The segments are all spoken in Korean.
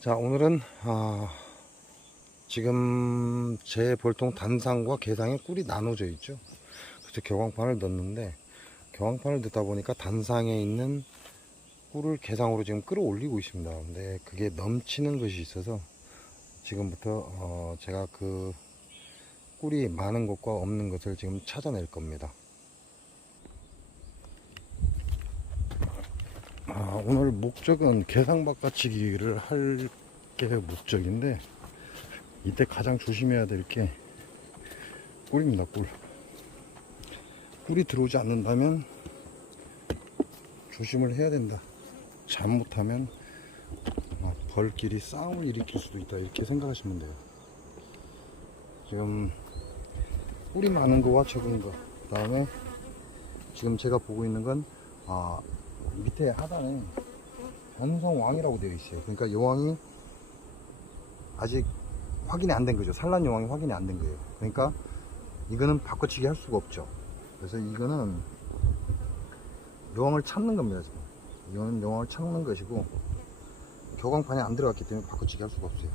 자, 오늘은 지금 제 볼통 단상과 개상에 꿀이 나눠져 있죠. 그래서 경광판을 넣었는데, 경광판을 넣다 보니까 단상에 있는 꿀을 개상으로 지금 끌어올리고 있습니다. 근데 그게 넘치는 것이 있어서 지금부터 제가 그 꿀이 많은 것과 없는 것을 지금 찾아낼 겁니다. 오늘 목적은 개상 바꿔치기를 할 게 목적인데, 이때 가장 조심해야 될 게 꿀입니다. 꿀이 들어오지 않는다면 조심을 해야 된다. 잘못하면 벌끼리 싸움을 일으킬 수도 있다, 이렇게 생각하시면 돼요. 지금 꿀이 많은 거와 적은 거, 그 다음에 지금 제가 보고 있는 건 밑에 하단에 변성왕이라고 되어 있어요. 그러니까 여왕이 아직 확인이 안 된 거죠. 산란 여왕이 확인이 안 된 거예요. 그러니까 이거는 바꿔치기 할 수가 없죠. 그래서 이거는 여왕을 찾는 겁니다. 지금 이거는 여왕을 찾는 것이고, 교광판에 안 들어갔기 때문에 바꿔치기 할 수가 없어요.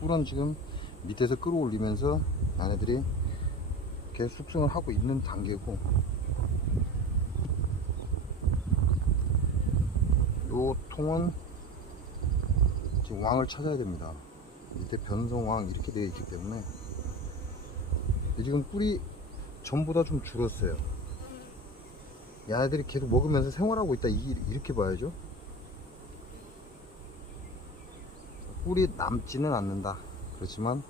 꿀은 지금 밑에서 끌어올리면서 얘네들이 이렇게 숙성을 하고 있는 단계고, 요 통은 지금 왕을 찾아야 됩니다. 밑에 변성왕 이렇게 되어 있기 때문에 지금 꿀이 전부 다 좀 줄었어요. 얘네들이 계속 먹으면서 생활하고 있다, 이렇게 봐야죠. 꿀이 남지는 않는다. 그렇지만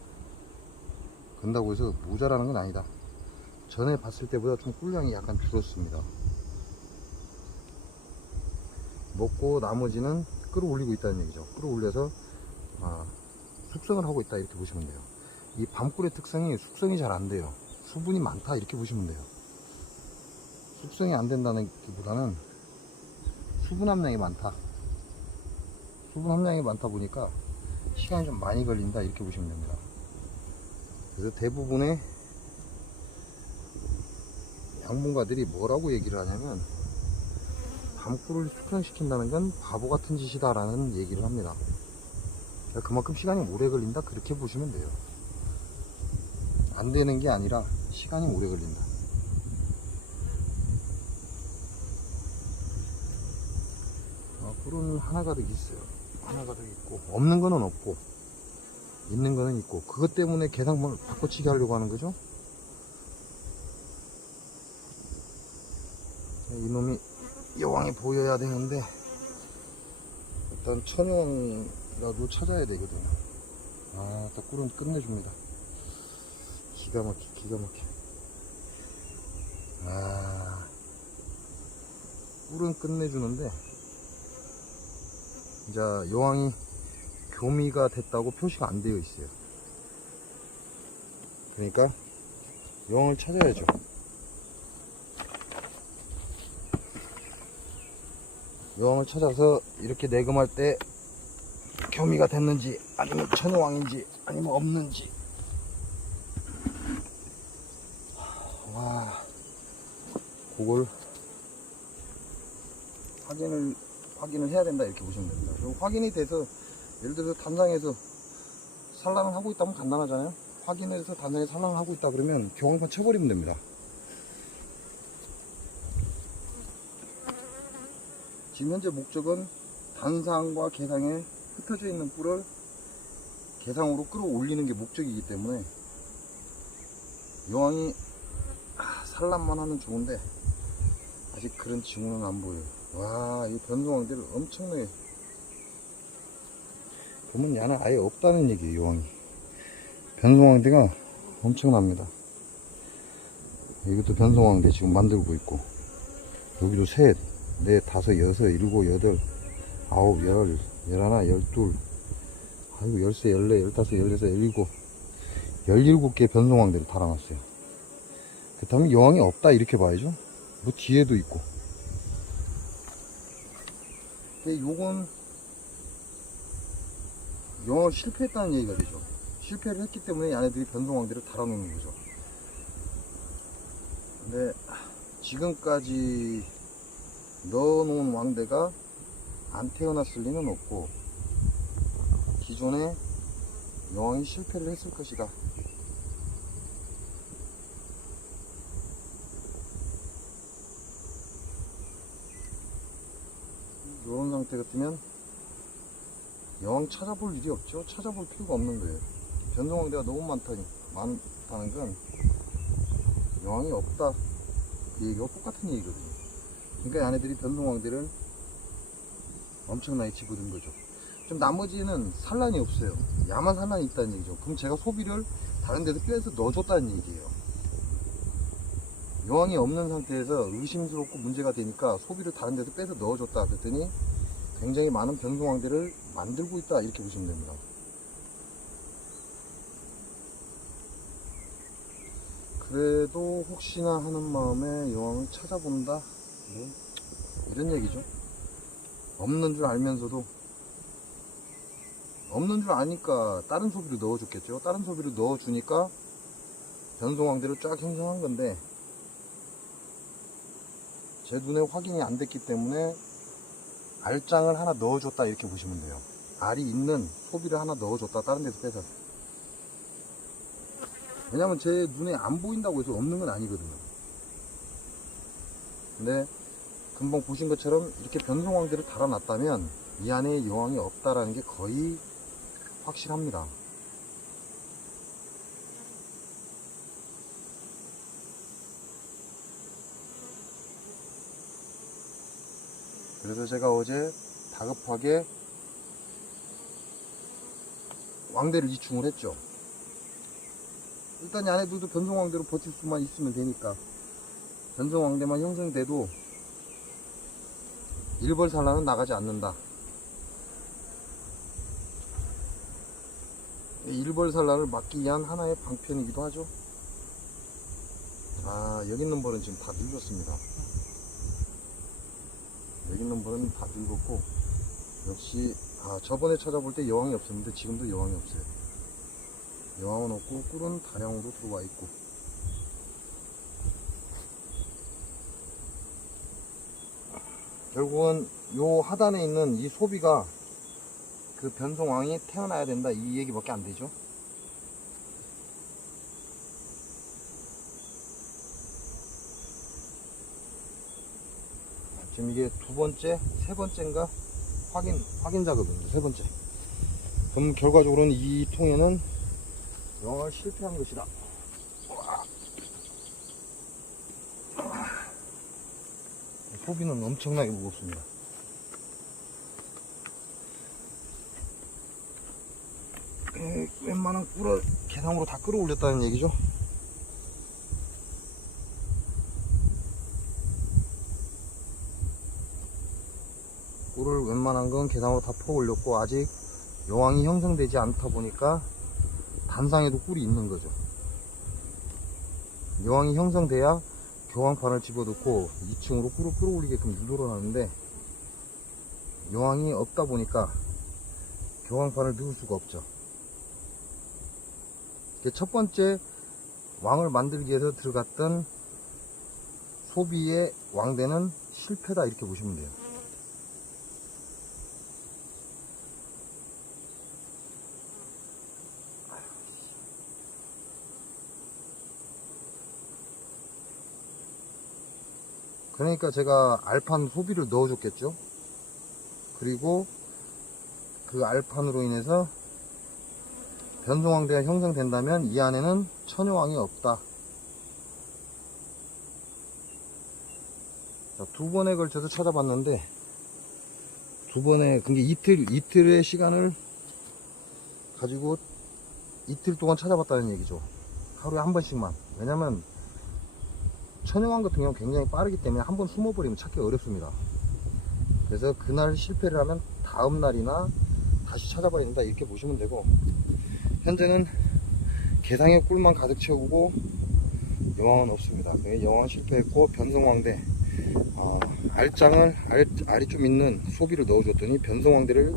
그런다고 해서 모자라는 건 아니다. 전에 봤을 때보다 좀 꿀량이 약간 줄었습니다. 먹고 나머지는 끌어올리고 있다는 얘기죠. 끌어올려서 숙성을 하고 있다, 이렇게 보시면 돼요. 이 밤꿀의 특성이 숙성이 잘 안 돼요. 수분이 많다, 이렇게 보시면 돼요. 숙성이 안 된다는 기보다는 수분 함량이 많다. 수분 함량이 많다 보니까 시간이 좀 많이 걸린다, 이렇게 보시면 됩니다. 그래서 대부분의 양봉가들이 뭐라고 얘기를 하냐면, 밤꿀을 숙성시킨다는 건 바보 같은 짓이다 라는 얘기를 합니다. 그만큼 시간이 오래 걸린다, 그렇게 보시면 돼요. 안 되는 게 아니라 시간이 오래 걸린다. 꿀은 하나 가득 있어요. 하나 가득 있고, 없는 거는 없고 있는 거는 있고, 그것 때문에 개상을 바꿔치기 하려고 하는 거죠. 이놈이 여왕이 보여야 되는데, 일단 천여왕이라도 찾아야 되거든요. 딱 꿀은 끝내줍니다. 기가 막혀. 꿀은 끝내주는데, 이제 여왕이 교미가 됐다고 표시가 안 되어 있어요. 그러니까 여왕을 찾아야죠. 여왕을 찾아서 이렇게 내금할 때 교미가 됐는지, 아니면 천여왕인지, 아니면 없는지, 그걸 확인을 해야 된다, 이렇게 보시면 됩니다. 그럼 확인이 돼서, 예를 들어서 단상에서 산란을 하고 있다면 간단하잖아요. 확인해서 단상에 산란을 하고 있다 그러면 경광판 쳐버리면 됩니다. 지금 현재 목적은 단상과 개상에 흩어져 있는 꿀을 개상으로 끌어올리는 게 목적이기 때문에, 여왕이 산란만 하면 좋은데 아직 그런 징후는 안 보여요. 이 변성왕들 엄청나게, 보면 얘는 아예 없다는 얘기예요. 여왕이, 변성왕대가 엄청납니다. 이것도 변성왕대 지금 만들고 있고, 여기도 셋, 넷, 다섯, 여섯, 일곱, 여덟, 아홉, 열, 열하나, 열둘, 열세, 열네, 열다섯, 열여섯, 열일곱, 17개 변성왕대를 달아놨어요. 그렇다면 여왕이 없다, 이렇게 봐야죠. 뭐 뒤에도 있고. 근데 요건 여왕을 실패했다는 얘기가 되죠. 실패를 했기 때문에 얘네들이 변성왕대를 달아놓는 거죠. 근데 지금까지 넣어놓은 왕대가 안 태어났을 리는 없고, 기존 전에 여왕이 실패를 했을 것이다. 이런 상태 같으면 여왕 찾아볼 일이 없죠. 찾아볼 필요가 없는 거예요. 변성왕대가 너무 많다는 건 여왕이 없다, 이 얘기가 똑같은 얘기거든요. 그러니까 얘네들이 변성왕대를 엄청나게 집어든 거죠. 좀 나머지는 산란이 없어요. 야만 산란이 있다는 얘기죠. 그럼 제가 소비를 다른 데서 빼서 넣어줬다는 얘기예요. 여왕이 없는 상태에서 의심스럽고 문제가 되니까 소비를 다른 데서 빼서 넣어줬다 그랬더니 굉장히 많은 변성왕대를 만들고 있다, 이렇게 보시면 됩니다. 그래도 혹시나 하는 마음에 여왕을 찾아본다, 뭐 이런 얘기죠. 없는 줄 알면서도, 없는 줄 아니까 다른 소비를 넣어줬겠죠. 다른 소비를 넣어주니까 변성왕대를 쫙 형성한 건데 제 눈에 확인이 안 됐기 때문에 알장을 하나 넣어줬다, 이렇게 보시면 돼요. 알이 있는 소비를 하나 넣어줬다, 다른 데서 빼서. 왜냐면 제 눈에 안 보인다고 해서 없는 건 아니거든요. 근데 금방 보신 것처럼 이렇게 변성왕대를 달아놨다면 이 안에 여왕이 없다라는 게 거의 확실합니다. 그래서 제가 어제 다급하게 왕대를 이충을 했죠. 일단 얘네들도 변성왕대로 버틸 수만 있으면 되니까. 변성왕대만 형성돼도 일벌산란은 나가지 않는다. 일벌산란을 막기 위한 하나의 방편이기도 하죠. 아, 여기 있는 벌은 지금 다 늙었습니다. 여기 있는 벌은 다 늙었고, 역시 저번에 찾아볼 때 여왕이 없었는데 지금도 여왕이 없어요. 여왕은 없고 꿀은 다량으로 들어와 있고. 결국은 요 하단에 있는 이 소비가 그 변성왕이 태어나야 된다, 이 얘기밖에 안 되죠. 지금 이게 두 번째, 세 번째인가 확인 작업입니다. 세 번째. 그럼 결과적으로는 이 통에는 여왕을 실패한 것이다. 소비는 엄청나게 무겁습니다. 웬만한 꿀을 개상으로 다 끌어올렸다는 얘기죠. 꿀을 웬만한 건 개상으로 다 퍼올렸고, 아직 여왕이 형성되지 않다 보니까 단상에도 꿀이 있는 거죠. 여왕이 형성돼야 교황판을 집어넣고 2층으로 꿀을 끌어올리게끔 유도를 하는데, 여왕이 없다 보니까 교황판을 넣을 수가 없죠. 첫 번째 왕을 만들기 위해서 들어갔던 소비의 왕대는 실패다, 이렇게 보시면 돼요. 그러니까 제가 알판 소비를 넣어줬겠죠. 그리고 그 알판으로 인해서 변성왕대가 형성된다면 이 안에는 처녀왕이 없다. 자, 두 번에 걸쳐서 찾아봤는데, 두 번에, 그게 이틀의 시간을 가지고 이틀 동안 찾아봤다는 얘기죠. 하루에 한 번씩만. 왜냐면 처녀왕 같은 경우는 굉장히 빠르기 때문에 한 번 숨어버리면 찾기 어렵습니다. 그래서 그날 실패를 하면 다음 날이나 다시 찾아봐야 된다, 이렇게 보시면 되고, 현재는 개상의 꿀만 가득 채우고 여왕은 없습니다. 여왕은 실패했고, 변성왕대 알이 좀 있는 소비를 넣어줬더니 변성왕대를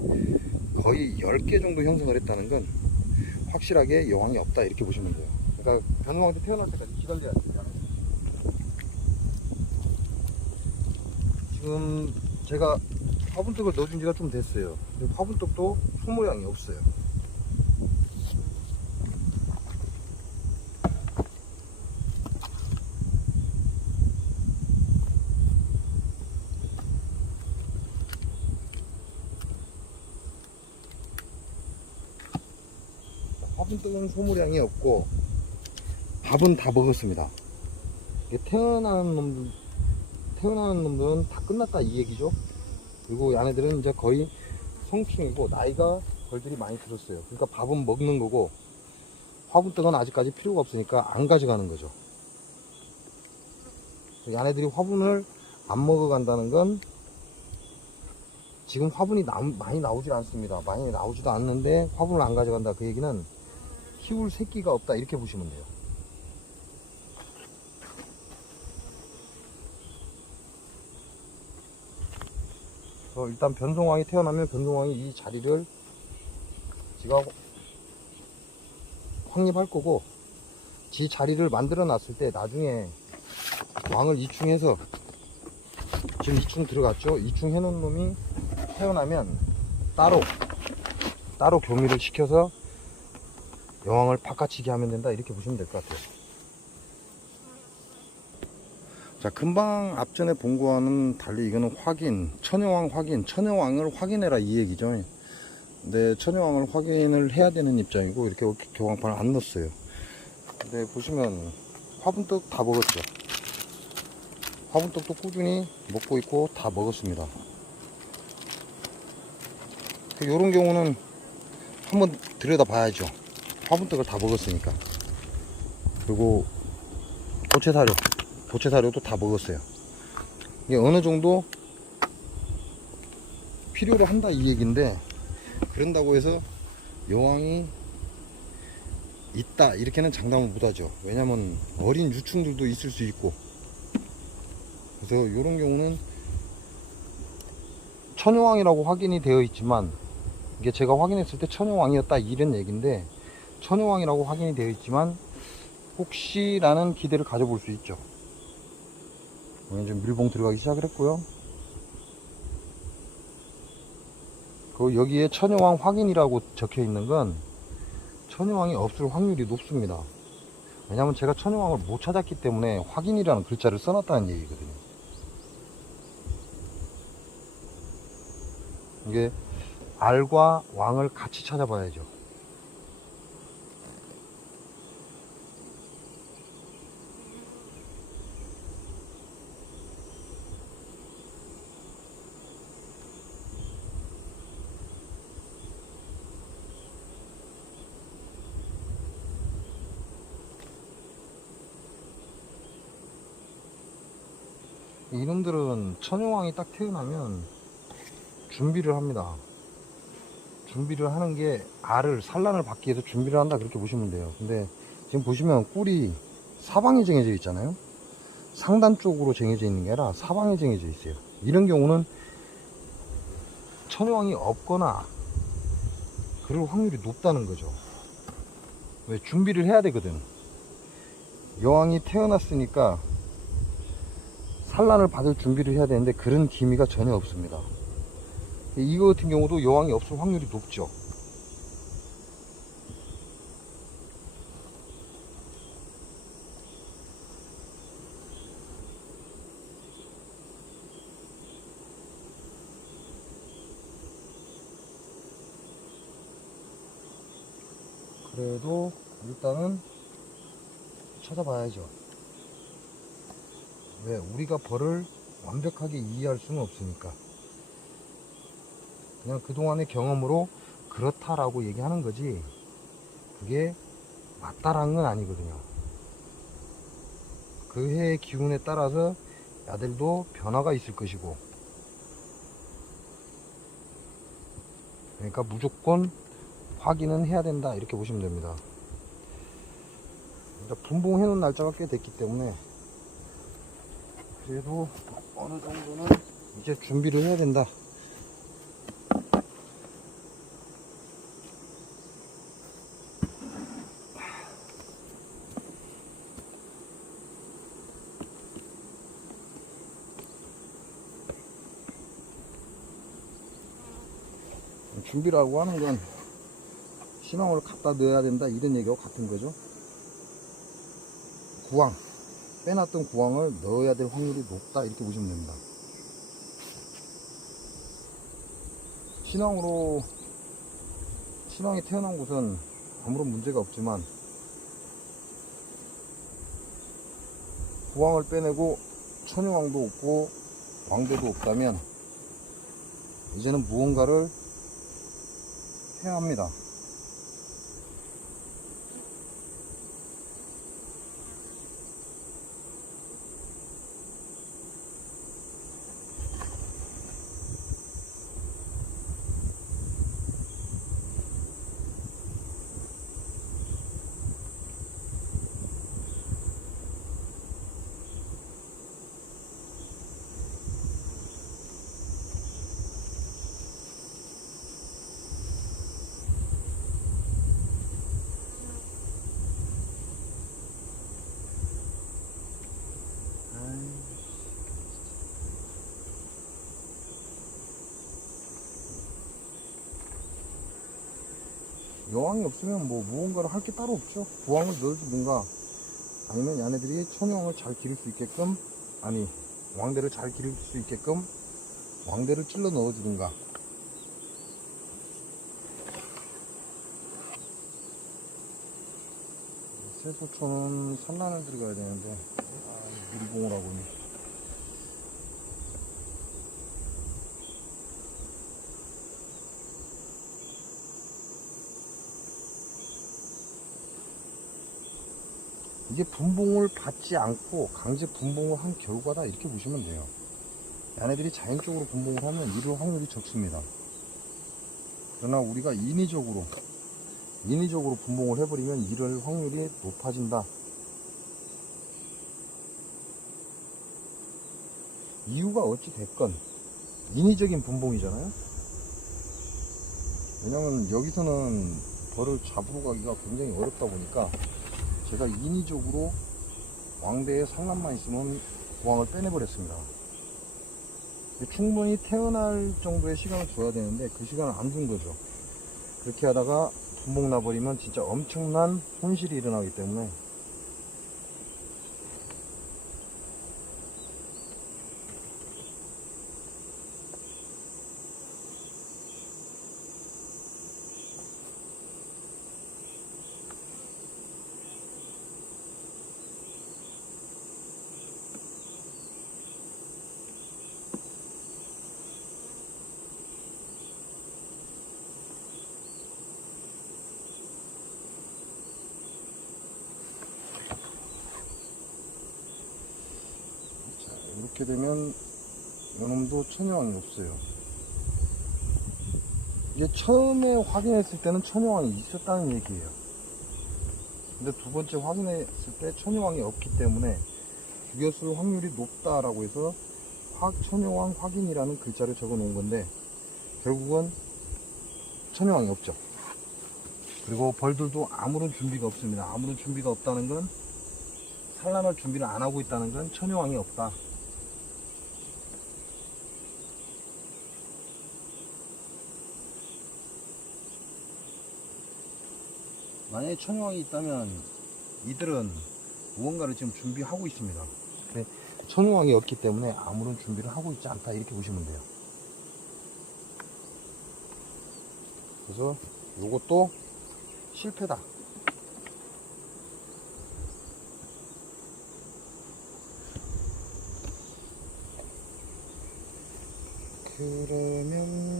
거의 10개 정도 형성을 했다는 건 확실하게 여왕이 없다, 이렇게 보시면 돼요. 그러니까 변성왕대 태어날 때까지 기다려야 됩니다. 지금 제가 화분떡을 넣어준 지가 좀 됐어요. 화분떡도 소모양이 없어요. 화분떡은 소모량이 없고 밥은 다 먹었습니다. 이게 태어나는 놈들은 다 끝났다 이 얘기죠. 그리고 얘네들은 이제 거의 성충이고 나이가 벌들이 많이 들었어요. 그러니까 밥은 먹는 거고 화분떡은 아직까지 필요가 없으니까 안 가져가는 거죠. 얘네들이 화분을 안 먹어간다는 건 지금 화분이 많이 나오질 않습니다. 많이 나오지도 않는데 화분을 안 가져간다. 그 얘기는 키울 새끼가 없다 이렇게 보시면 돼요. 일단 변성왕이 태어나면 변성왕이 이 자리를 지가 확립할 거고 지 자리를 만들어 놨을 때 나중에 왕을 이충해서 지금 이충 들어갔죠. 이충 해놓은 놈이 태어나면 따로 교미를 시켜서 여왕을 바꿔치기 하면 된다 이렇게 보시면 될 것 같아요. 자, 금방 앞전에 본 거와는 달리 이거는 천여왕을 확인해라 이 얘기죠. 근데 천여왕을 확인을 해야 되는 입장이고 이렇게 교황판을 안 넣었어요. 근데 보시면 화분떡 다 먹었죠. 화분떡도 꾸준히 먹고 있고 다 먹었습니다. 요런 경우는 한번 들여다 봐야죠. 화분떡을 다 먹었으니까. 그리고 보채사료도 다 먹었어요. 이게 어느 정도 필요로 한다 이 얘기인데, 그런다고 해서 여왕이 있다 이렇게는 장담을 못하죠. 왜냐면 어린 유충들도 있을 수 있고. 그래서 이런 경우는 천여왕이라고 확인이 되어 있지만, 이게 제가 확인했을 때 천여왕이었다 이런 얘기인데, 천여왕이라고 확인이 되어 있지만 혹시라는 기대를 가져볼 수 있죠. 지금 밀봉 들어가기 시작을 했고요. 그 여기에 천여왕 확인이라고 적혀 있는 건 천여왕이 없을 확률이 높습니다. 왜냐면 제가 천여왕을 못 찾았기 때문에 확인이라는 글자를 써놨다는 얘기거든요. 이게 알과 왕을 같이 찾아봐야죠. 이놈들은 천여왕이 딱 태어나면 준비를 합니다. 준비를 하는 게 알을 산란을 받기 위해서 준비를 한다 그렇게 보시면 돼요. 근데 지금 보시면 꿀이 사방에 정해져 있잖아요. 상단 쪽으로 정해져 있는 게 아니라 사방에 정해져 있어요. 이런 경우는 천여왕이 없거나 그럴 확률이 높다는 거죠. 왜? 준비를 해야 되거든. 여왕이 태어났으니까 산란을 받을 준비를 해야 되는데 그런 기미가 전혀 없습니다. 이거 같은 경우도 여왕이 없을 확률이 높죠. 그래도 일단은 찾아봐야죠. 왜? 우리가 벌을 완벽하게 이해할 수는 없으니까. 그냥 그동안의 경험으로 그렇다라고 얘기하는 거지, 그게 맞다라는 건 아니거든요. 그 해의 기운에 따라서 야들도 변화가 있을 것이고, 그러니까 무조건 확인은 해야 된다 이렇게 보시면 됩니다. 분봉해 놓은 날짜가 꽤 됐기 때문에 그래도 어느 정도는 이제 준비를 해야 된다. 준비라고 하는 건 신앙을 갖다 넣어야 된다 이런 얘기하고 같은 거죠. 구황, 빼놨던 구황을 넣어야 될 확률이 높다 이렇게 보시면 됩니다. 신앙이 태어난 곳은 아무런 문제가 없지만 부황을 빼내고 천여왕도 없고 왕대도 없다면 이제는 무언가를 해야 합니다. 여왕이 없으면 뭐 무언가를 할 게 따로 없죠. 부왕을 넣어주든가 아니면 얘네들이 천여왕을 잘 기를 수 있게끔, 아니 왕대를 잘 기를 수 있게끔 왕대를 찔러 넣어주든가. 세소초는 산란을 들어가야 되는데 밀봉을 하고는 이게 분봉을 받지 않고 강제 분봉을 한 결과다, 이렇게 보시면 돼요. 얘네들이 자연적으로 분봉을 하면 이룰 확률이 적습니다. 그러나 우리가 인위적으로 분봉을 해버리면 이룰 확률이 높아진다. 이유가 어찌 됐건 인위적인 분봉이잖아요. 왜냐면 여기서는 벌을 잡으러 가기가 굉장히 어렵다 보니까 제가 인위적으로 왕대에 산란만 있으면 부황을 빼내버렸습니다. 충분히 태어날 정도의 시간을 줘야 되는데 그 시간을 안 준 거죠. 그렇게 하다가 분봉 나버리면 진짜 엄청난 손실이 일어나기 때문에 이렇게 되면 요놈도 천여왕이 없어요. 이제 처음에 확인했을 때는 천여왕이 있었다는 얘기예요. 근데 두 번째 확인했을 때 천여왕이 없기 때문에 죽였을 확률이 높다라고 해서 천여왕 확인이라는 글자를 적어 놓은 건데 결국은 천여왕이 없죠. 그리고 벌들도 아무런 준비가 없습니다. 아무런 준비가 없다는 건, 산란할 준비를 안 하고 있다는 건 천여왕이 없다. 만약에 천여왕이 있다면 이들은 무언가를 지금 준비하고 있습니다. 근데 천여왕이 없기 때문에 아무런 준비를 하고 있지 않다, 이렇게 보시면 돼요. 그래서 요것도 실패다. 그러면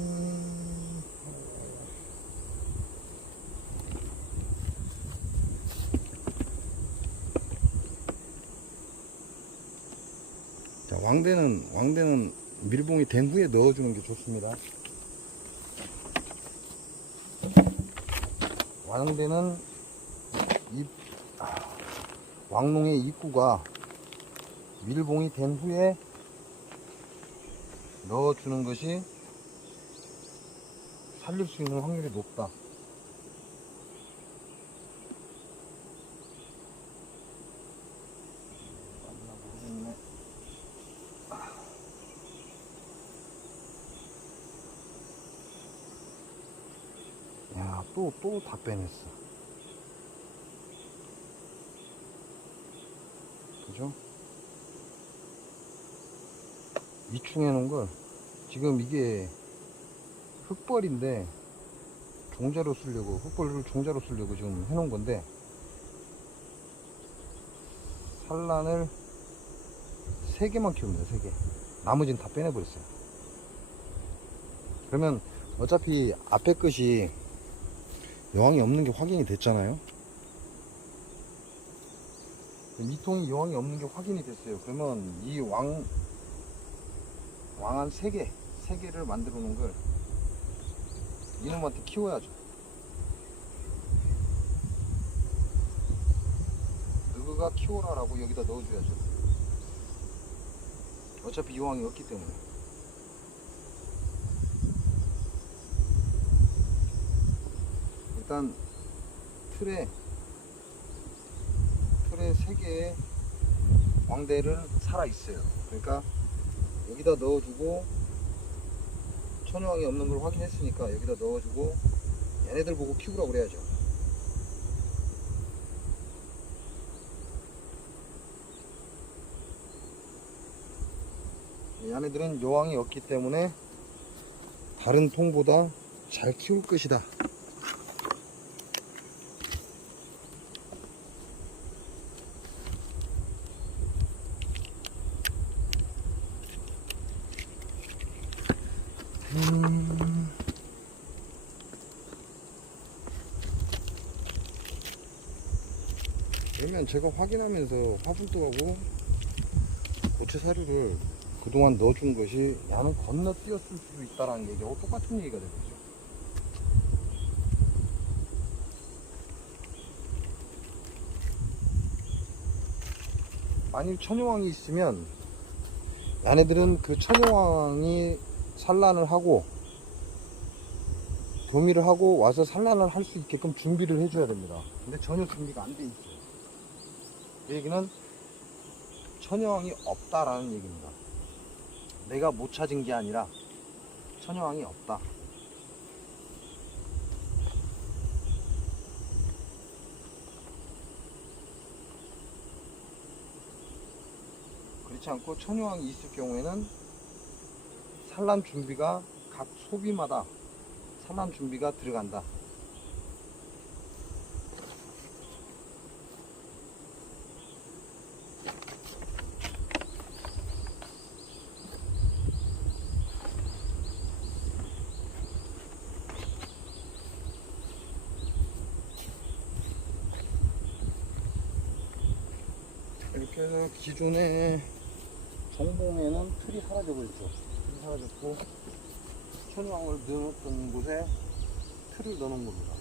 자, 왕대는 밀봉이 된 후에 넣어주는 게 좋습니다. 왕대는 왕농의 입구가 밀봉이 된 후에 넣어주는 것이 살릴 수 있는 확률이 높다. 야, 또 다 빼냈어. 그죠? 이충해 놓은 걸, 지금 이게 흙벌인데 종자로 쓰려고, 흙벌을 종자로 쓰려고 지금 해놓은 건데, 산란을 3개만 키웁니다. 3개. 나머지는 다 빼내버렸어요. 그러면 어차피 앞에 것이 여왕이 없는 게 확인이 됐잖아요. 미통이 여왕이 없는 게 확인이 됐어요. 그러면 이 왕한 3개를 만들어 놓은 걸 이놈한테 키워야죠. 너가 키워라라고 여기다 넣어줘야죠. 어차피 여왕이 없기 때문에. 일단 틀에 3개의 왕대를 살아있어요. 그러니까 여기다 넣어주고, 천여왕이 없는 걸 확인했으니까 여기다 넣어주고 얘네들 보고 키우라고 그래야죠. 얘네들은 여왕이 없기 때문에 다른 통보다 잘 키울 것이다. 그러면 제가 확인하면서 화분떡하고 고체 사료를 그동안 넣어준 것이 야는 건너뛰었을 수도 있다는 얘기하고 똑같은 얘기가 되겠죠. 만일 천여왕이 있으면 얘네들은 그 천여왕이 산란을 하고 교미를 하고 와서 산란을 할 수 있게끔 준비를 해줘야 됩니다. 근데 전혀 준비가 안 돼 있어요. 그 얘기는 천여왕이 없다라는 얘기입니다. 내가 못 찾은 게 아니라 천여왕이 없다. 그렇지 않고 천여왕이 있을 경우에는 산란 준비가 각 소비마다 산란 준비가 들어간다. 이렇게 해서 기존의 정봉에는 틀이 사라져버렸죠. 틀이 사라졌고 천여왕을 넣어놓던 곳에 틀을 넣어놓은 겁니다.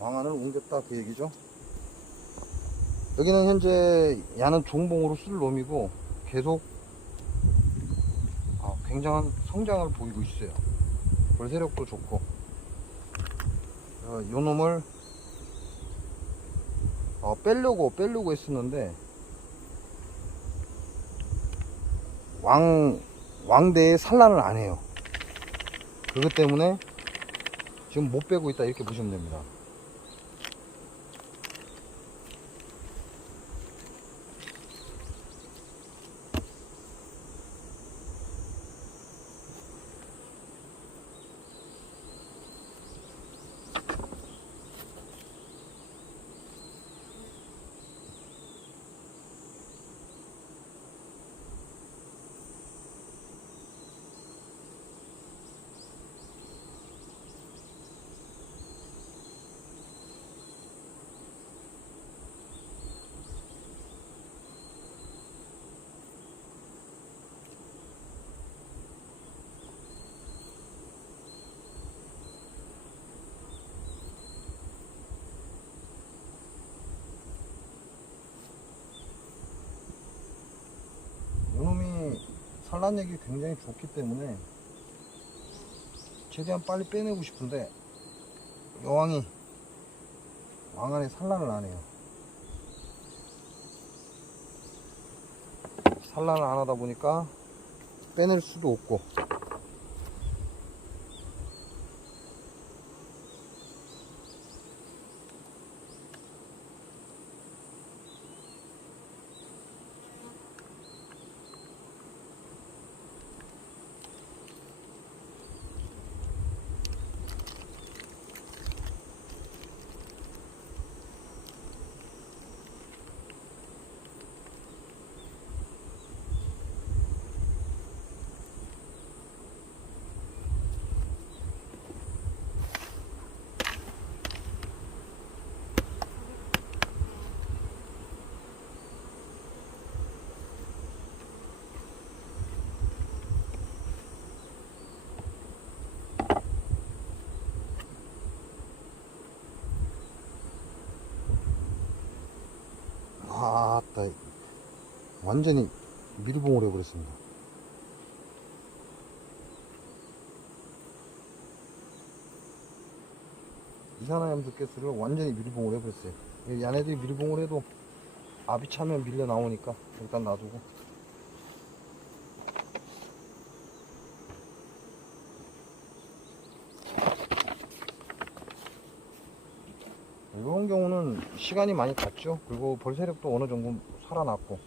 왕안을 옮겼다 그 얘기죠. 여기는 현재 야는 종봉으로 쓸 놈이고 계속 굉장한 성장을 보이고 있어요. 벌새력도 좋고. 요 놈을 빼려고 했었는데 왕대에 산란을 안 해요. 그것 때문에 지금 못 빼고 있다 이렇게 보시면 됩니다. 요놈이 산란력이 굉장히 좋기 때문에 최대한 빨리 빼내고 싶은데 여왕이 왕안에 산란을 안 해요. 산란을 안 하다 보니까 빼낼 수도 없고. 완전히 밀봉을 해버렸습니다. 이산화염소가스를 완전히 밀봉을 해버렸어요. 얘네들이 밀봉을 해도 압이 차면 밀려 나오니까 일단 놔두고. 이런 경우는 시간이 많이 갔죠. 그리고 벌새력도 어느 정도 살아났고,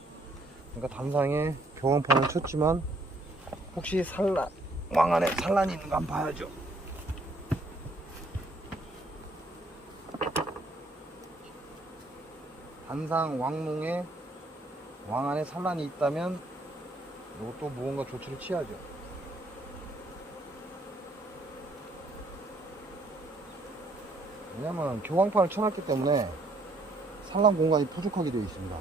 그러니까 단상에 교환판을 쳤지만 혹시 왕 안에 산란이 있는가 한번 봐야죠. 단상 왕농에 왕 안에 산란이 있다면 이것도 무언가 조치를 취하죠. 왜냐면 교황판을 쳐놨기 때문에 산란 공간이 부족하게 되어 있습니다.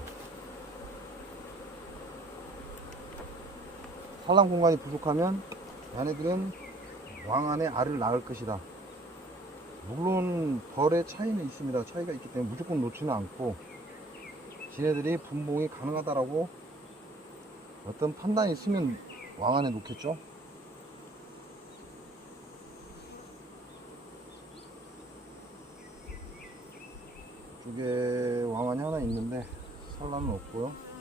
산란 공간이 부족하면 얘네들은 왕 안에 알을 낳을 것이다. 물론 벌의 차이는 있습니다. 차이가 있기 때문에 무조건 놓지는 않고 지네들이 분봉이 가능하다라고 어떤 판단이 있으면 왕 안에 놓겠죠. 이쪽에 왕안이 하나 있는데 산란은 없고요.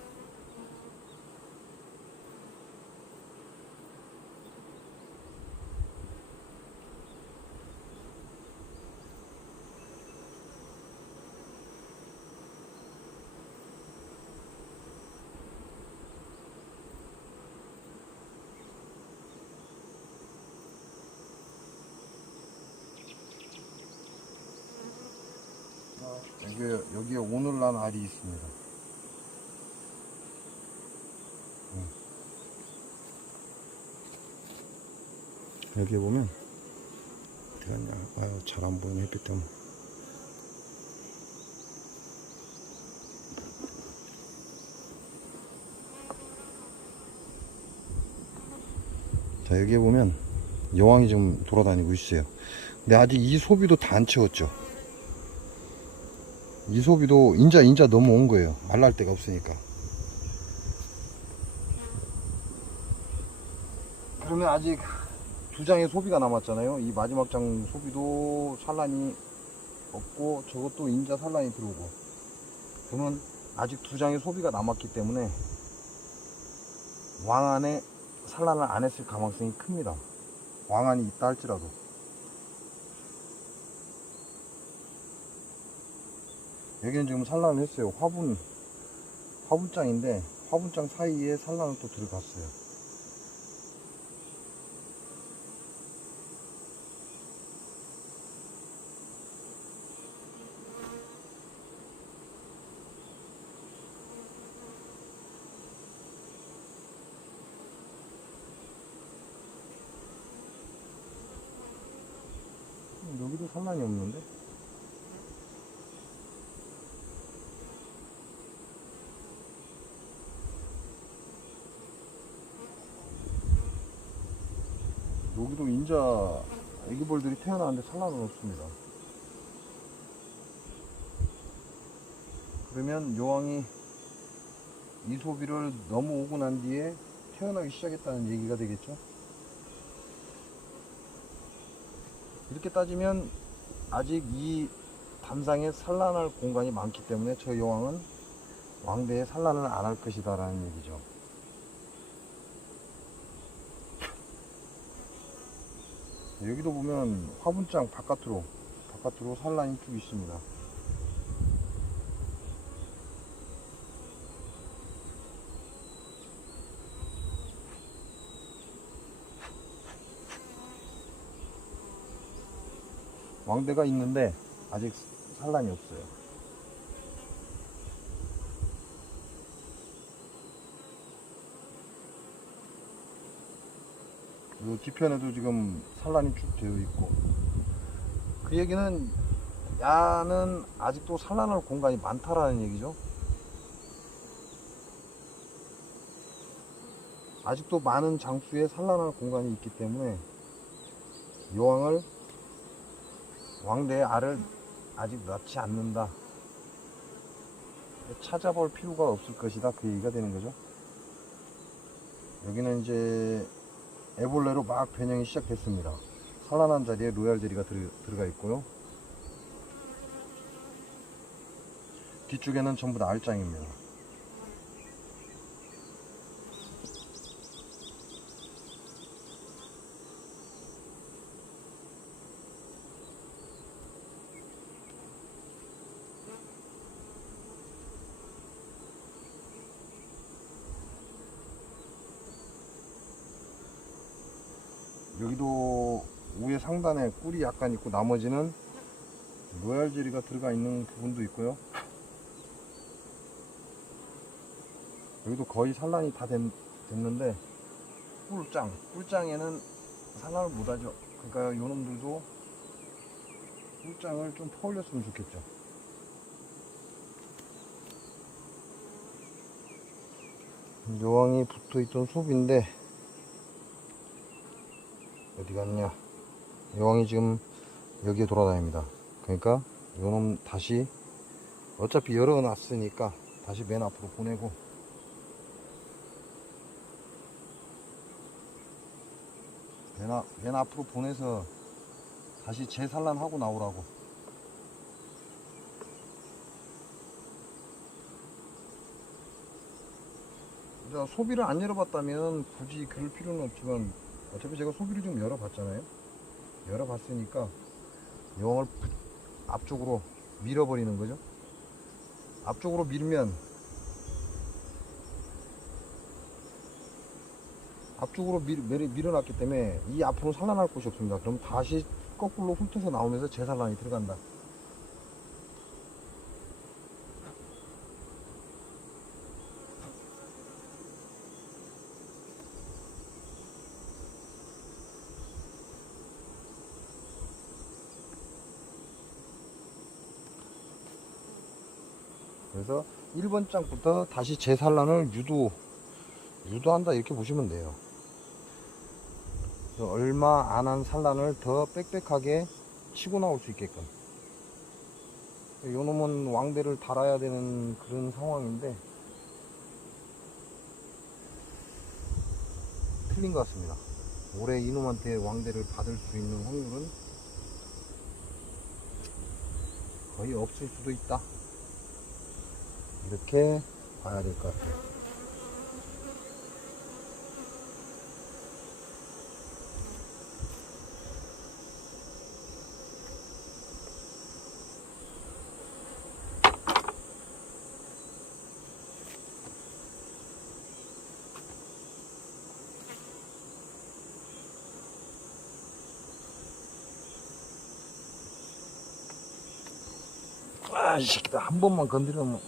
여기에 오늘 난 알이 있습니다. 여기에 보면 잘 안 보이는 햇빛 때문에 자, 여기에 보면 여왕이 좀 돌아다니고 있어요. 근데 아직 이 소비도 다 안 채웠죠. 이 소비도 인자 넘어온 거예요. 알 날 데가 없으니까. 그러면 아직 두 장의 소비가 남았잖아요. 이 마지막 장 소비도 산란이 없고 저것도 인자 산란이 들어오고, 그러면 아직 두 장의 소비가 남았기 때문에 왕안에 산란을 안 했을 가능성이 큽니다. 왕안이 있다 할지라도. 여기는 지금 산란을 했어요. 화분장인데 화분장 사이에 산란을 또 들어갔어요. 여기도 산란이 없는데? 여기도 인자 애기벌들이 태어나는데 산란은 없습니다. 그러면 여왕이 이 소비를 넘어오고 난 뒤에 태어나기 시작했다는 얘기가 되겠죠. 이렇게 따지면 아직 이 단상에 산란할 공간이 많기 때문에 저 여왕은 왕대에 산란을 안 할 것이다 라는 얘기죠. 여기도 보면 화분장 바깥으로 산란이 쭉 있습니다. 왕대가 있는데 아직 산란이 없어요. 이 뒤편에도 지금 산란이 쭉 되어 있고, 그 얘기는 야는 아직도 산란할 공간이 많다라는 얘기죠. 아직도 많은 장수에 산란할 공간이 있기 때문에 여왕을 왕대의 알을 아직 낳지 않는다, 찾아볼 필요가 없을 것이다, 그 얘기가 되는 거죠. 여기는 이제 애벌레로 막 변형이 시작됐습니다. 산란한 자리에 로얄젤리가 들어가 있고요. 뒤쪽에는 전부 다 알짱입니다. 여기도 위에 상단에 꿀이 약간 있고 나머지는 로얄젤리가 들어가 있는 부분도 있고요. 여기도 거의 산란이 다 됐는데 꿀장에는 산란을 못하죠. 그러니까 요놈들도 꿀장을 좀 퍼올렸으면 좋겠죠. 여왕이 붙어있던 숲인데 어디 갔냐. 여왕이 지금 여기에 돌아다닙니다. 그러니까 요놈 다시 어차피 열어놨으니까 다시 맨 앞으로 보내고, 맨 앞으로 보내서 다시 재산란하고 나오라고. 자, 소비를 안 열어봤다면 굳이 그럴 필요는 없지만 어차피 제가 소비를 좀 열어봤잖아요. 열어봤으니까 여왕을 앞쪽으로 밀어버리는 거죠. 앞쪽으로 밀면 앞쪽으로 밀어놨기 때문에 이 앞으로 산란할 곳이 없습니다. 그럼 다시 거꾸로 훑어서 나오면서 재산란이 들어간다. 그래서 1번 장부터 다시 재산란을 유도한다 이렇게 보시면 돼요. 얼마 안 한 산란을 더 빽빽하게 치고 나올 수 있게끔. 요놈은 왕대를 달아야 되는 그런 상황인데 틀린 것 같습니다. 올해 이놈한테 왕대를 받을 수 있는 확률은 거의 없을 수도 있다, 이렇게 봐야 될 것 같아요. 아, 이 새끼다. 한 번만 건드리면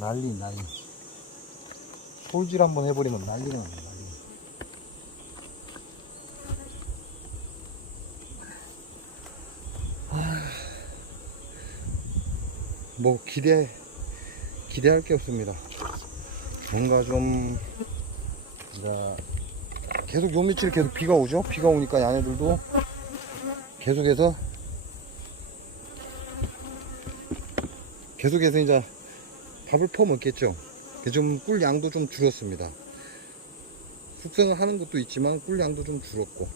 난리. 솔질 한번 해버리면 난리가 납니다. 뭐 기대할 게 없습니다. 뭔가 좀 계속 요 며칠 계속 비가 오죠. 비가 오니까 야네들도 계속해서 이제 밥을 퍼먹겠죠. 좀 꿀 양도 좀 줄었습니다. 숙성을 하는 것도 있지만 꿀 양도 좀 줄었고,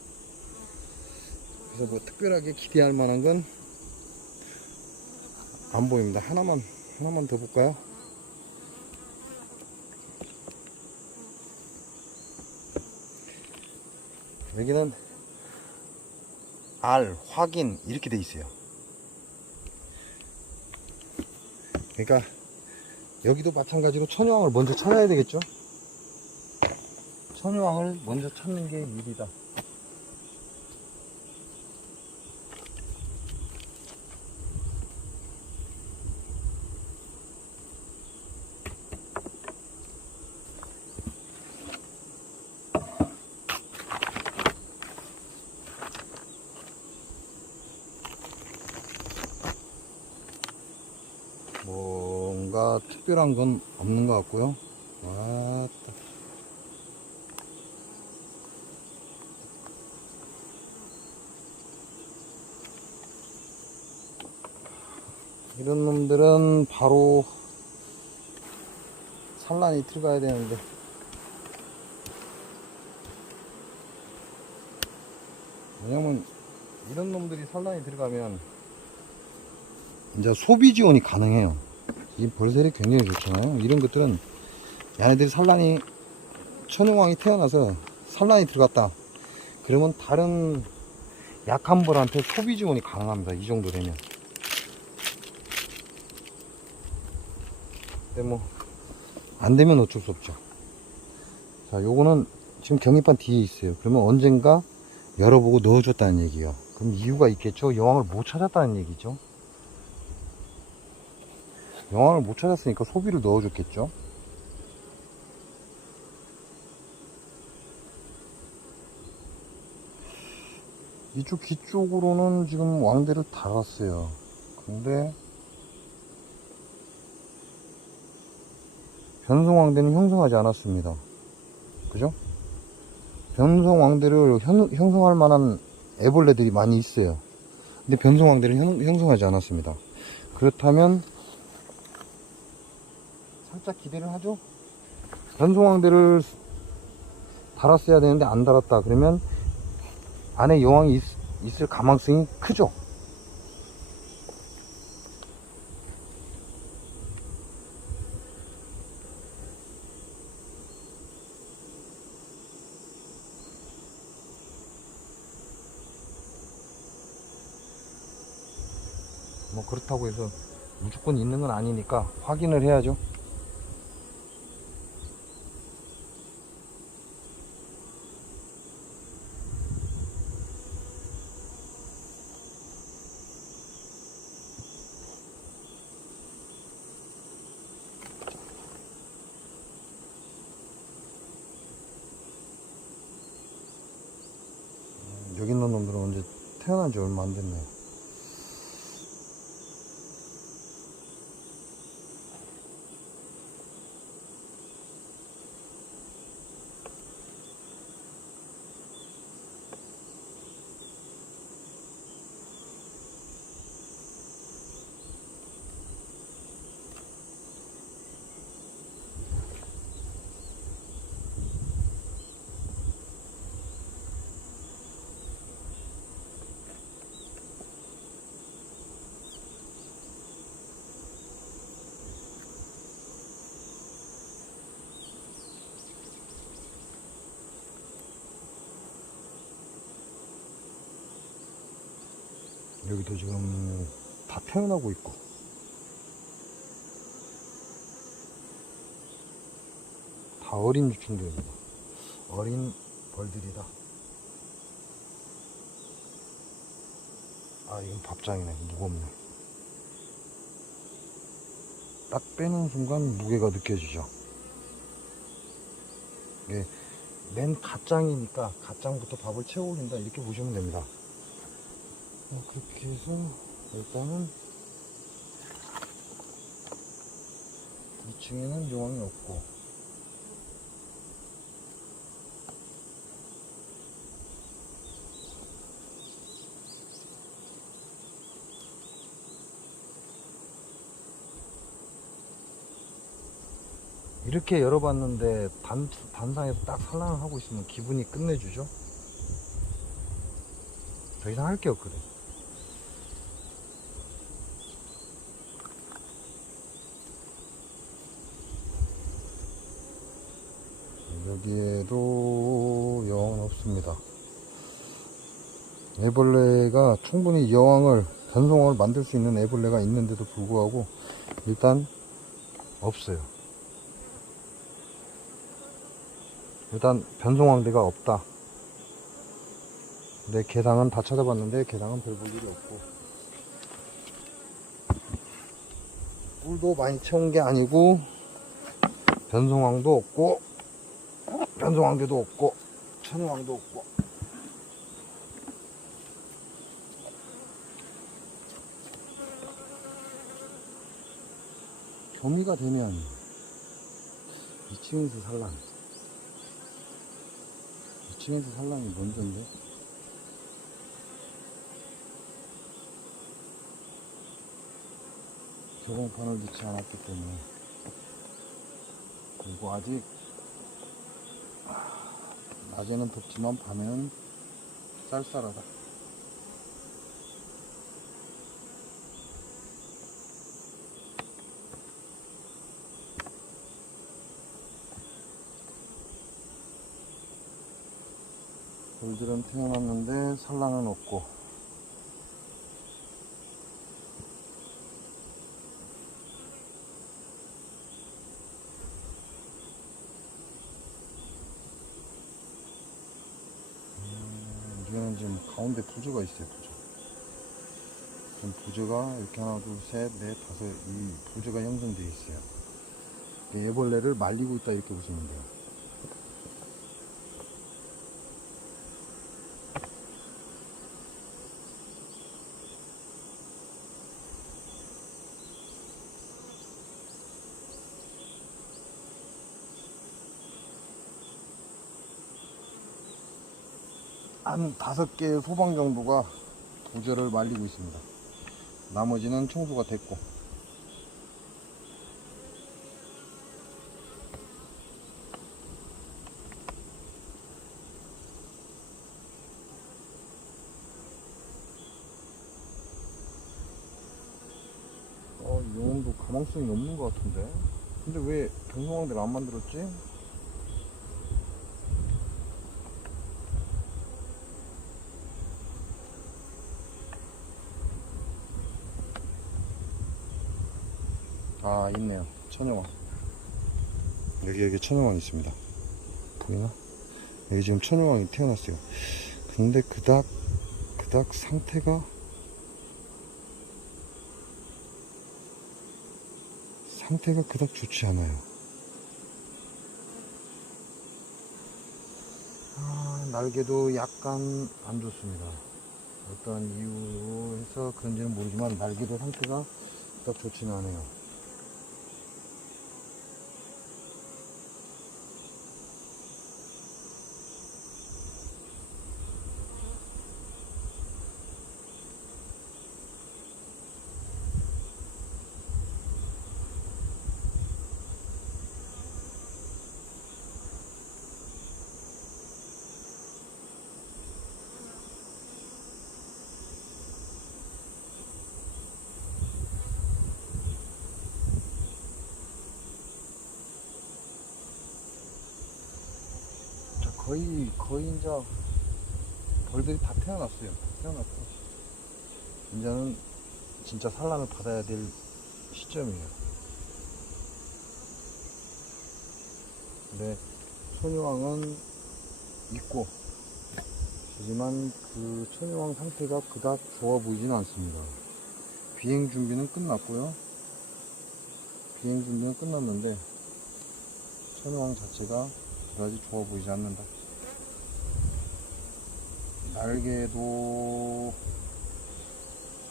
그래서 뭐 특별하게 기대할 만한 건 안 보입니다. 하나만 더 볼까요? 여기는 알, 확인 이렇게 돼 있어요. 그러니까 여기도 마찬가지로 천여왕을 먼저 찾아야 되겠죠. 천여왕을 먼저 찾는 게 일이다. 뭔가 특별한 건 없는 것 같고요. 왔다. 이런 놈들은 바로 산란이 들어가야 되는데, 왜냐면 이런 놈들이 산란이 들어가면 이제 소비 지원이 가능해요. 이 벌새이 굉장히 좋잖아요. 이런 것들은 얘네들이 산란이, 천여왕이 태어나서 산란이 들어갔다 그러면 다른 약한 벌한테 소비 지원이 가능합니다. 이 정도 되면. 근데 뭐 안 되면 어쩔 수 없죠. 자, 요거는 지금 경입반 뒤에 있어요. 그러면 언젠가 열어보고 넣어줬다는 얘기예요. 그럼 이유가 있겠죠. 여왕을 못 찾았다는 얘기죠. 여왕을 못 찾았으니까 소비를 넣어줬겠죠. 이쪽 뒤쪽으로는 지금 왕대를 달았어요. 근데 변성왕대는 형성하지 않았습니다. 그죠? 변성왕대를 형성할 만한 애벌레들이 많이 있어요. 근데 변성왕대를 형성하지 않았습니다. 그렇다면 살짝 기대를 하죠. 변성왕대를 달았어야 되는데 안 달았다 그러면 안에 여왕이 있을 가망성이 크죠. 뭐 그렇다고 해서 무조건 있는 건 아니니까 확인을 해야죠. 여기 있는 놈들은 언제 태어난 지 얼마 안 됐네요. 여기도 지금 다 태어나고 있고, 다 어린 유충들입니다. 어린 벌들이다. 아, 이건 밥장이네. 무겁네. 딱 빼는 순간 무게가 느껴지죠. 예, 맨 갓장이니까 갓장부터 밥을 채워 올린다 이렇게 보시면 됩니다. 그렇게 해서 일단은 2층에는 여왕이 없고, 이렇게 열어봤는데 단상에서 딱 산란을 하고 있으면 기분이 끝내주죠. 더 이상 할 게 없거든. 여기에도 여왕은 없습니다. 애벌레가 충분히 여왕을, 변성왕을 만들 수 있는 애벌레가 있는데도 불구하고 일단 없어요. 일단 변성왕대가 없다. 근데 개상은 다 찾아봤는데 개상은 별 볼 일이 없고, 꿀도 많이 채운 게 아니고 변성왕도 없고 변성왕대도 없고 천여왕도 없고. 교미가 되면 2층에서 산란, 2층에서 산란이 먼저인데, 개봉판을 넣지 않았기 때문에. 그리고 아직 낮에는 덥지만 밤에는 쌀쌀하다. 돌들은 태어났는데 산란은 없고, 여기는 지금 가운데 부저가 있어요. 부저. 지금 부저가 이렇게 하나, 둘, 셋, 넷, 다섯, 이 부저가 형성되어 있어요. 애벌레를 말리고 있다 이렇게 보시면 돼요. 한 5개의 소방 정도가 부저를 말리고 있습니다. 나머지는 청소가 됐고. 이 놈도 가망성이 없는 것 같은데. 근데 왜 경성왕대를 안 만들었지? 아, 있네요. 천여왕. 여기 천여왕 있습니다. 보이나? 여기 지금 천여왕이 태어났어요. 근데 그닥 상태가 그닥 좋지 않아요. 날개도 약간 안 좋습니다. 어떠한 이유로 해서 그런지는 모르지만 날개도 상태가 그닥 좋지는 않아요. 거의 이제 벌들이 다 태어났어요. 태어났고 이제는 진짜 산란을 받아야 될 시점이에요. 근데 천여왕은 있고, 하지만 그 천여왕 상태가 그닥 좋아 보이지는 않습니다. 비행 준비는 끝났고요. 비행 준비는 끝났는데 천여왕 자체가 그다지 좋아 보이지 않는다. 날개도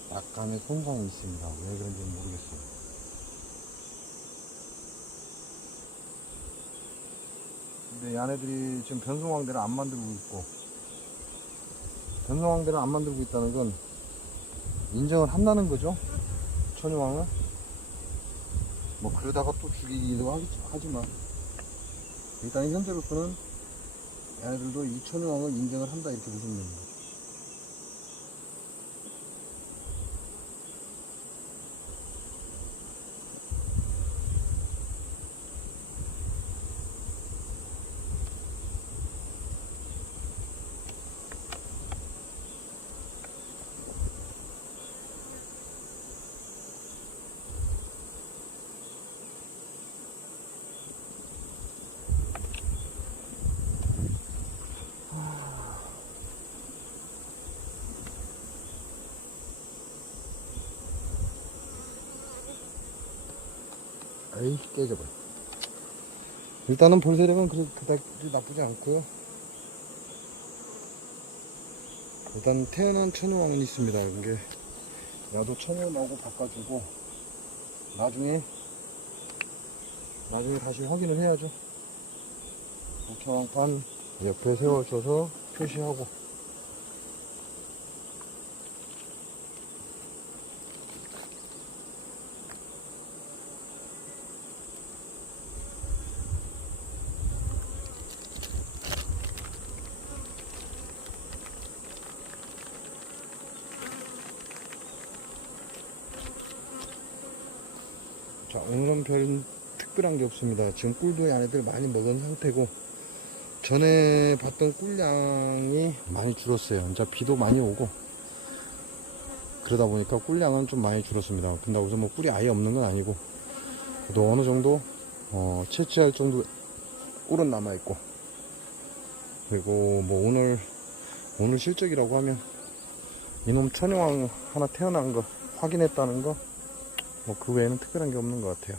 약간의 손상이 있습니다. 왜 그런지는 모르겠어요. 근데 얘네들이 지금 변성왕대를 안 만들고 있고, 변성왕대를 안 만들고 있다는 건 인정을 한다는 거죠. 천여왕을 뭐 그러다가 또 죽이기도 하지만, 일단 현재로서는 얘네들도 이 천여왕을 인정을 한다 이렇게 보시면 됩니다. 에이, 깨져버려. 일단은 볼세력은 그닥 나쁘지 않고요. 일단 태어난 천여왕은 있습니다. 이게 나도 천여왕하고 바꿔주고 나중에 다시 확인을 해야죠. 천여왕판 옆에 세워줘서 표시하고. 오늘은 별 특별한 게 없습니다. 지금 꿀도 안에들 많이 먹은 상태고, 전에 봤던 꿀량이 많이 줄었어요. 이제 비도 많이 오고 그러다 보니까 꿀량은 좀 많이 줄었습니다. 근데 우선 뭐 꿀이 아예 없는 건 아니고, 또 어느 정도 채취할 정도 꿀은 남아 있고, 그리고 뭐 오늘 실적이라고 하면 이놈 천여왕 하나 태어난 거 확인했다는 거, 뭐 그 외에는 특별한 게 없는 것 같아요.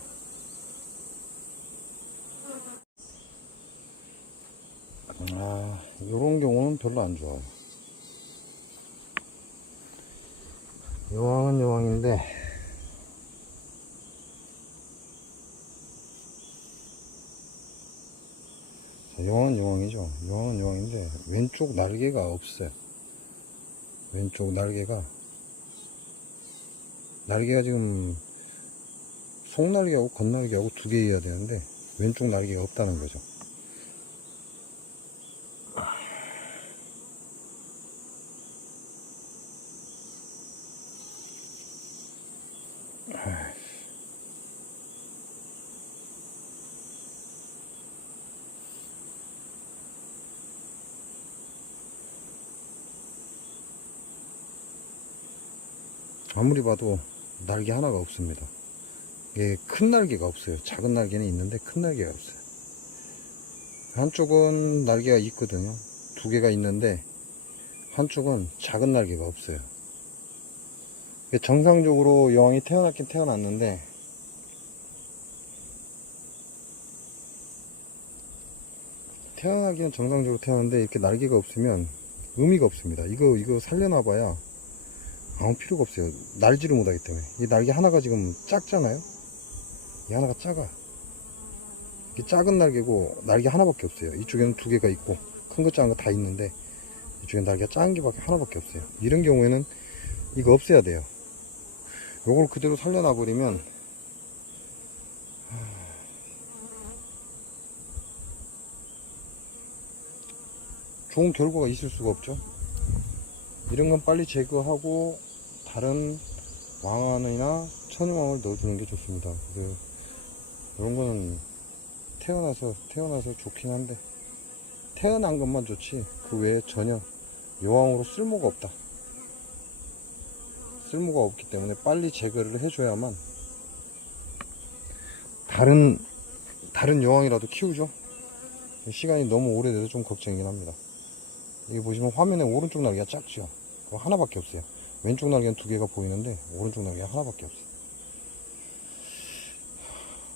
요런 경우는 별로 안 좋아요. 여왕은 여왕인데, 여왕은 여왕이죠. 여왕은 여왕인데 왼쪽 날개가 없어요. 왼쪽 날개가 지금 속날개하고 겉날개하고 두 개여야 되는데 왼쪽 날개가 없다는 거죠. 아무리 봐도 날개 하나가 없습니다. 이게 큰 날개가 없어요. 작은 날개는 있는데 큰 날개가 없어요. 한쪽은 날개가 있거든요. 두 개가 있는데 한쪽은 작은 날개가 없어요. 정상적으로 여왕이 태어났긴 태어났는데, 태어나기는 정상적으로 태어났는데 이렇게 날개가 없으면 의미가 없습니다. 이거 살려놔봐야 아무 필요가 없어요. 날지를 못하기 때문에. 이 날개 하나가 지금 작잖아요. 이 하나가 작아. 이게 작은 날개고 날개 하나밖에 없어요. 이쪽에는 두 개가 있고 큰 거 작은 거 다 있는데, 이쪽엔 날개가 작은 게 하나밖에 없어요. 이런 경우에는 이거 없애야 돼요. 요걸 그대로 살려놔 버리면 좋은 결과가 있을 수가 없죠. 이런 건 빨리 제거하고 다른 왕안이나 천여왕을 넣어주는 게 좋습니다. 그래서 이런 거는 태어나서 좋긴 한데, 태어난 것만 좋지 그 외에 전혀 여왕으로 쓸모가 없다. 쓸모가 없기 때문에 빨리 제거를 해줘야만 다른 여왕이라도 키우죠. 시간이 너무 오래돼서 좀 걱정이긴 합니다. 여기 보시면 화면에 오른쪽 날개가 작죠. 그거 하나밖에 없어요. 왼쪽 날개는 두 개가 보이는데 오른쪽 날개가 하나밖에 없어요.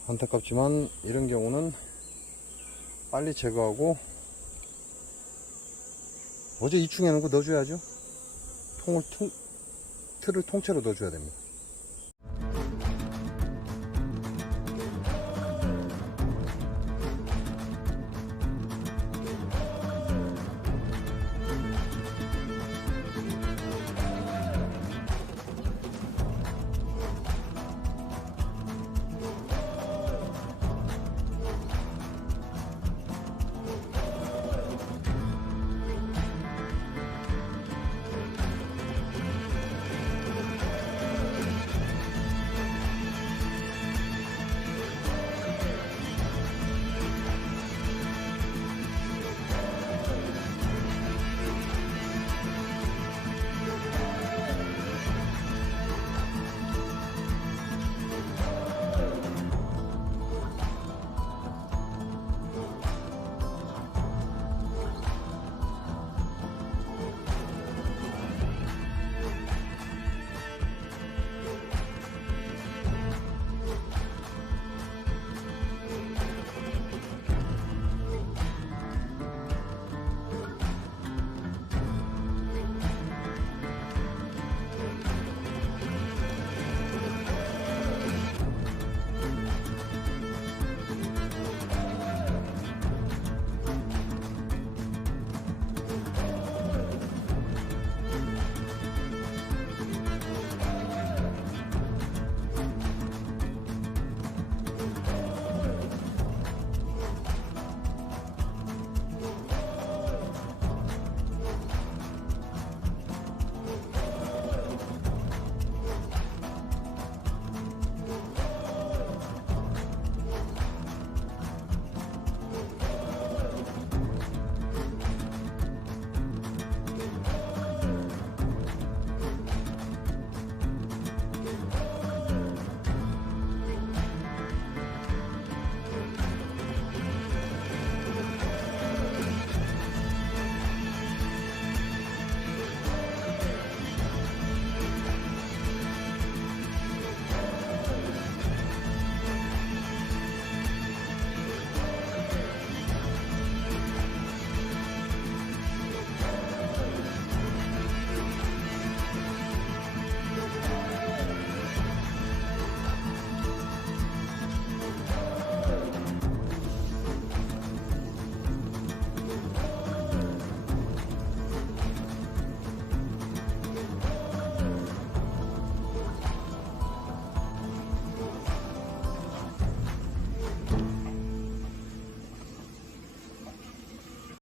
안타깝지만 이런 경우는 빨리 제거하고 어제 이충해 놓은 거 넣어줘야죠. 틀을 통째로 넣어줘야 됩니다.